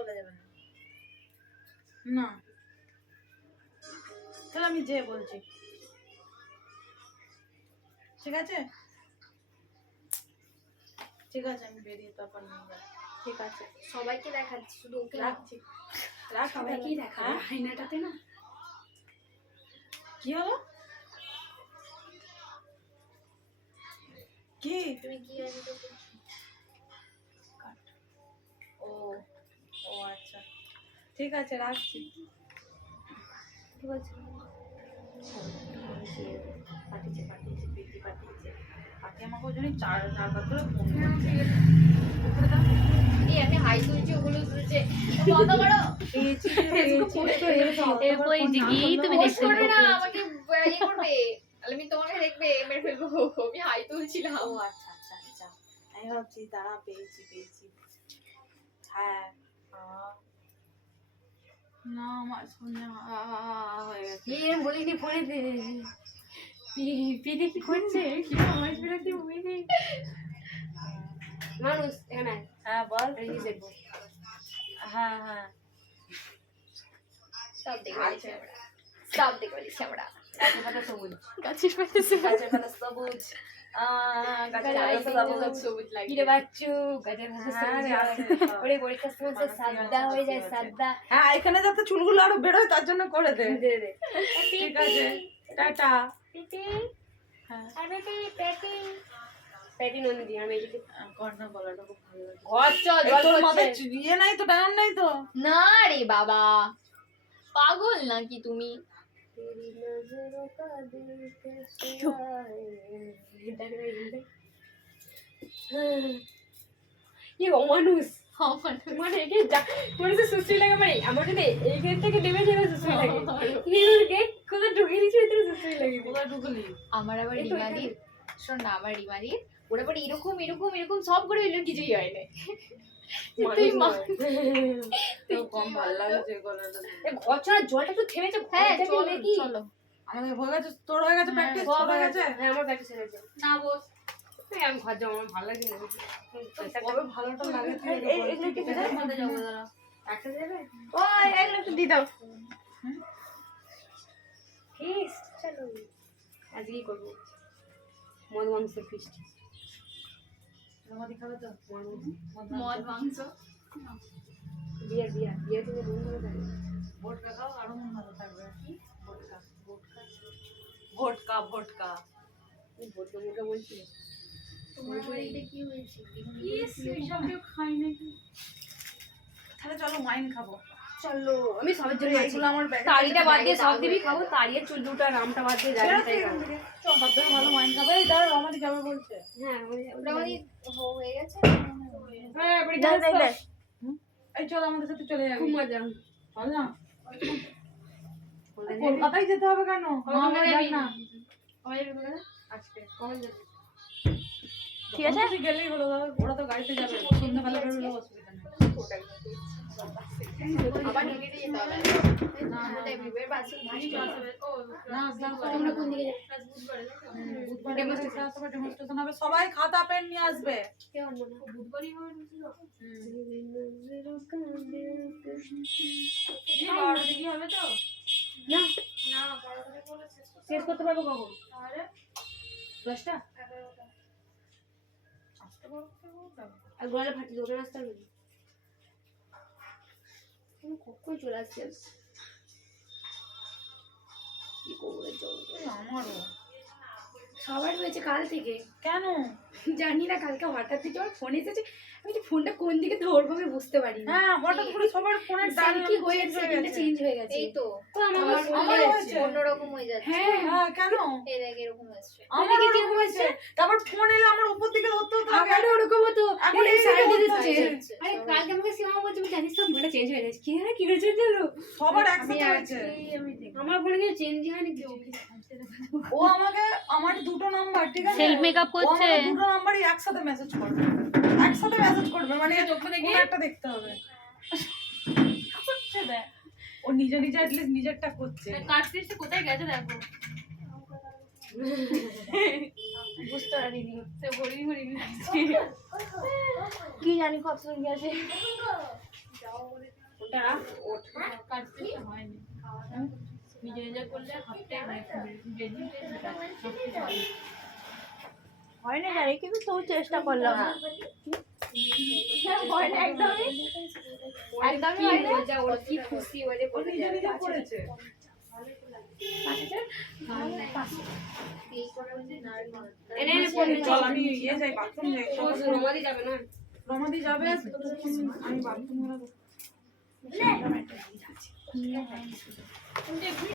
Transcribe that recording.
বলা যাবে না। না তাহলে আমি যে বলছি, ঠিক আছে ঠিক আছে, আমি বেরিয়ে তারপর নিয়ে যাবো। ঠিক আছে, সবাইকে দেখাচ্ছি, শুধু ওকে রাখছি, রাখ। সবাইকেই দেখাবো আয়নাটাতে না। কি হলো? কি তুমি কি আয়নাটা করছো? ও ও আচ্ছা, ঠিক আছে রাখছি। কি বলছো? পাঠিয়েছে পাঠিয়েছে প্রীতি পাঠিয়েছে। পাখি আমাকে ওই জন্য চারবার করে ফোন করছে। এই আমি হাই তুলছি, ওগুলো তুলছে, বন্ধ করো। পেয়েছি এরপর এই যে কি তুমি পোস্ট দেখতে করে না আমাকে ইয়ে করবে, তাহলে আমি তোমাকে দেখবে মেরে ফেলবো। আমি হাই তুলছিলাম। ও আচ্ছা আচ্ছা আচ্ছা, আমি ভাবছি দাঁড়া পেয়েছি পেয়েছি। হ্যাঁ না আমার শুনে হয়ে গেছে। এরকম বলিনি ফোনে পিদি কি করছে, কি আওয়াজ বেরোচ্ছে বুঝি। মানুষ এখানে হ্যাঁ বল। রিলিজ দেখবো, হ্যাঁ হ্যাঁ সব দেখে বলিছি আমরা, সব দেখে বলিছি আমরা। গাছের পাতা সবুজ, গাছের পাশে গাছের পাতা সবুজ, গাছের পাতা সবুজ লাগে। কিরে বাচ্চু, গাছের পাশে হ্যাঁ রে, আছে। ওরে পরীক্ষার সময় তো সাদা হয়ে যায়, সাদা। হ্যাঁ এখানে যাতে চুলগুলো আরো বেরোয় তার জন্য করে দে। দে দে ঠিক আছে টাটা। পেটি হ্যাঁ আর পেটি পেটি পেটি নন্দী। আমি এদিকে কর্ণা বলাটা খুব ভালো লাগে। ঘর চল, এই জল তোর পড়ছে। মাথায় ইয়ে নাই তো, ডায়ন নাই তো? না রে বাবা, পাগল নাকি তুমি? কি অমানুষ, মানে একে মানুষের সুশ্রী লাগে। মানে আমার যদি এই গেট থেকে নেমে যাবে সুশ্রী লাগে, গেট কোথায় ঢুকিয়ে দিচ্ছি ভিতরে সুশ্রী লাগে। কোথায় ঢুকলি? আমার আবার রিমাদির, শোন না, আমার রিমাদির ওরা পরে এরকম এরকম এরকম সব করে এলো, কিছুই হয় না। তুই তো কম ভালো লাগছে গলাটা। ঘরছাড়া জলটা তো থেমেছে। হ্যাঁ চলো চলো, আমাদের হয়ে গেছে, তোর হয়ে গেছে প্র্যাকটিস, সব সব হয়ে গেছে। হ্যাঁ আমার প্র্যাকটিস হয়ে গেছে। না বস, আমি ঘর যাবো, আমার ভালো লাগে না। কবে ভালোটা লাগে তুই এগুলো কি এটার মধ্যে যাবো দাঁড়া। একটা দেবে ওই এগুলো একটু দি দাও। ফিস্ট, চলো আজকেই করবো মদ মাংসের ফিস্ট। আমাদের খাবে তো মদ মাংস, বিয়ার বিয়ার বিয়ার থেকে বন্ধ করে দেবে। ভোটকা খাও আরো মন ভালো থাকবে। ভোটকা ভোটকা ভোটকা ভোটকা ভোটকা মুখে বলছি। তোমার বাড়িতে কি হয়েছে? এইসব কেউ খাই নাকি? তাহলে চলো ওয়াইন খাবো। চলো, আমি সবের জন্য আছি। এগুলো আমার ব্যাগে তাড়িটা বাদ দিয়ে সব দিবি খাবো, তাড়িয়ে চুল দুটো রামটা বাদ দিয়ে যাবি তাই খাবো। সব থেকে ভালো ওয়াইন খাবো। এই দাঁড়াও, আমাদের যাবে বলছে। হ্যাঁ ওটা আমাদের হয়ে গেছে। হ্যাঁ বড়ি দে, দে, দে। এই চল আমাদের সাথে চলে যাবি। খুব মজা। চল না, কলকাতায় যেতে হবে কেন? মা বলে যাই না আজকে। ঠিক আছে, তুই গেলেই হলো, ওরা তো গাড়িতে যাবে, সন্ধ্যাবেলা বেরোলে অসুবিধা নেই। আবার নিয়ে যেতে হবে। না বিবের বাসে ভাই চলবে। না ক্লাস তোমরা কোন দিকে বুধবার ডেমনস্ট্রেশন হবে, সবাই খাতা পেন নিয়ে আসবে। কেউ আনবো না, বুধবারই হবে ছিল। কি হবে তো না না শেষ করতে পারবো কখন? 10টা আর গোয়ালে ফাটি দোকান আসতে হবে। তুমি কখন চলে আসছিস? কি করবে চল, আমারও সবার হয়েছে কাল থেকে। কেন জানি না, কালকে হঠাৎ থেকে আমার ফোন এসেছে, আমি তো ফোনটা কোন দিকে ধরবো আমি বুঝতে পারি না। হ্যাঁ হঠাৎ করে সবার ফোনের ডাল কি হয়েছে, সেটিংটা চেঞ্জ হয়ে গেছে। এই তো আমার আমার হয়েছে। অন্যরকম হয়ে যাচ্ছে। হ্যাঁ হ্যাঁ কেন এই দেখ এরকম হচ্ছে। আমার এরকম হয়েছে, তারপর ফোন এলে আমার উপর দিকে ধরতে হতো, আমারও ওরকম হতো। এখন এই এই সাইডে দিকে দিচ্ছে। হচ্ছে। আরে কালকে আমাকে সীমা বলছে, আমি জানিস তো ফোনটা চেঞ্জ হয়ে গেছে। কি রে, কি করে চেঞ্জ হলো? সবার আমি একসাথে হয়েছে। আমি দেখি আমার ফোনে কিছু চেঞ্জ হয়নি কিছু। ও আমাকে, আমার দুটো নাম্বার, ঠিক আছে, সেলফ মেকআপ ও করছে। আমাকে দুটো নাম্বারই একসাথে মেসেজ করবে, একসাথে মেসেজ করবে, মানে কোনো একটা দেখতে হবে। করছে দেখ, ও নিজে নিজে অ্যাটলিস্ট নিজেরটা করছে। কাটপিসটা কোথায় গেছে দেখো। বুঝতে পারিনি। সে হরিণ হরিণ লাগছে। কি জানি কত গেছে। যাও বলে ওটা কাটতে তো হয়নি নিজে নিজে করলে হাতে হয় না জানি কিন্তু তো চেষ্টা করলাম হয় না একদমই একদমই হয় না মজা, ওর কি খুশি বলে বলে যাবে। এই করা হচ্ছে নারকেল। এনে এনে পড়ে চল আমি ইয়ে যাই বাথরুম যাই রমাদি যাবে না রমাদি যাবে ততক্ষণ আমি বাথরুম